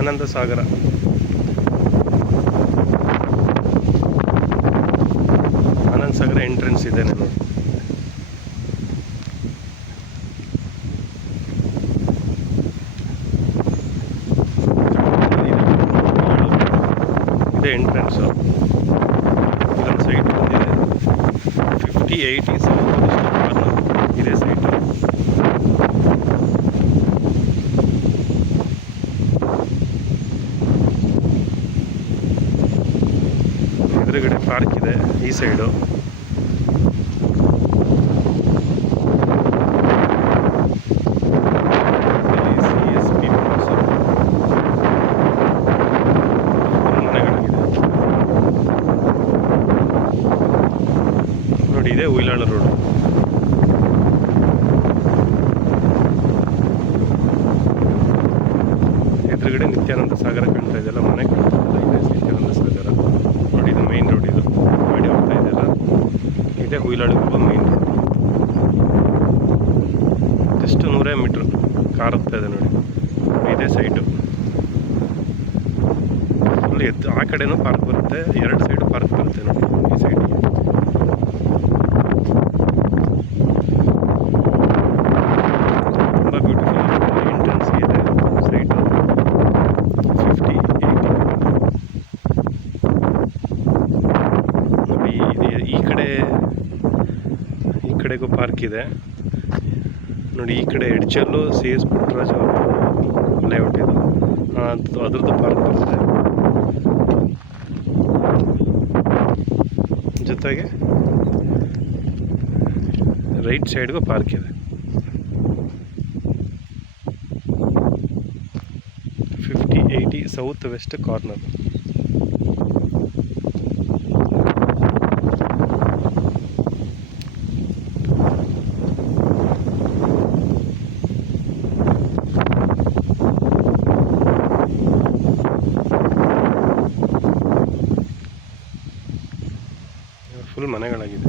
ಆನಂದ ಸಾಗರ. ಆನಂದ ಸಾಗರ entrance ಇದೆ ನೋಡಿ. ಇದೆ ಎಂಟ್ರೆನ್ಸು. ಇದೊಂದು ಸೈಟ್ ಬಂದಿದೆ 50-80 ಕಾರ್ನರ್ ಇದೆ ಸೈಟು. ಎದುರುಗಡೆ ಪಾರ್ಕ್ ಇದೆ ಈ ಸೈಡು. CSP ಮನೆಗಳಾಗಿದೆ ನೋಡಿ. ಇದೆ ಉಯ್ಲಾಳ ರೋಡು. ಎದುರುಗಡೆ ನಿತ್ಯಾನಂದ ಸಾಗರ ಕಾಣ್ತಾ ಇದೆಯಲ್ಲ, ಮನೆ ಕಾಣ್ತಾ ಇದೆ ನಿತ್ಯಾನಂದ ಸಾಗರ ನೋಡಿ. ಇದು ಮೇನ್ ರೋಡ್. ಇದು ಗಾಡಿ ಹೋಗ್ತಾ ಇದೆಯಲ್ಲ, ಇದೇ ಹುಯಿಲಾಳಿಗೆ ಹೋಗೋ main road. Just 100 metre car ಹೋಗ್ತಾ ಇದೆ ನೋಡಿ. ಇದೇ ಸೈಟು ಫುಲ್ ಎದ್ದು. ಆ ಕಡೆನೂ ಪಾರ್ಕ್ ಬರುತ್ತೆ, 2 ಸೈಡು ಪಾರ್ಕ್ ಬರುತ್ತೆ ನೋಡಿ. ಈ ಸೈಡ್ ತುಂಬ ಬ್ಯೂಟಿಫುಲ್ ಎಂಟ್ರೆನ್ಸ್ ಇದೆ ಸೈಟು. 50-80 ನೋಡಿ. ಈ ಕಡೆಗೂ ಪಾರ್ಕ್ ಇದೆ ನೋಡಿ. ಈ ಕಡೆ ಎಡ್ಜಲ್ಲೂ CS ಪುಟ್ಟರಾಜ ಲೇಔಟ್ ಇದು, ಅದ್ರದ್ದು ಪಾರ್ಕ್ ಬರುತ್ತೆ. ಜೊತೆಗೆ ರೈಟ್ ಸೈಡ್ಗೂ ಪಾರ್ಕ್ ಇದೆ. 50-80 ಸೌತ್ ವೆಸ್ಟ್ ಕಾರ್ನರ್. ಫುಲ್ ಮನೆಗಳಾಗಿದೆ.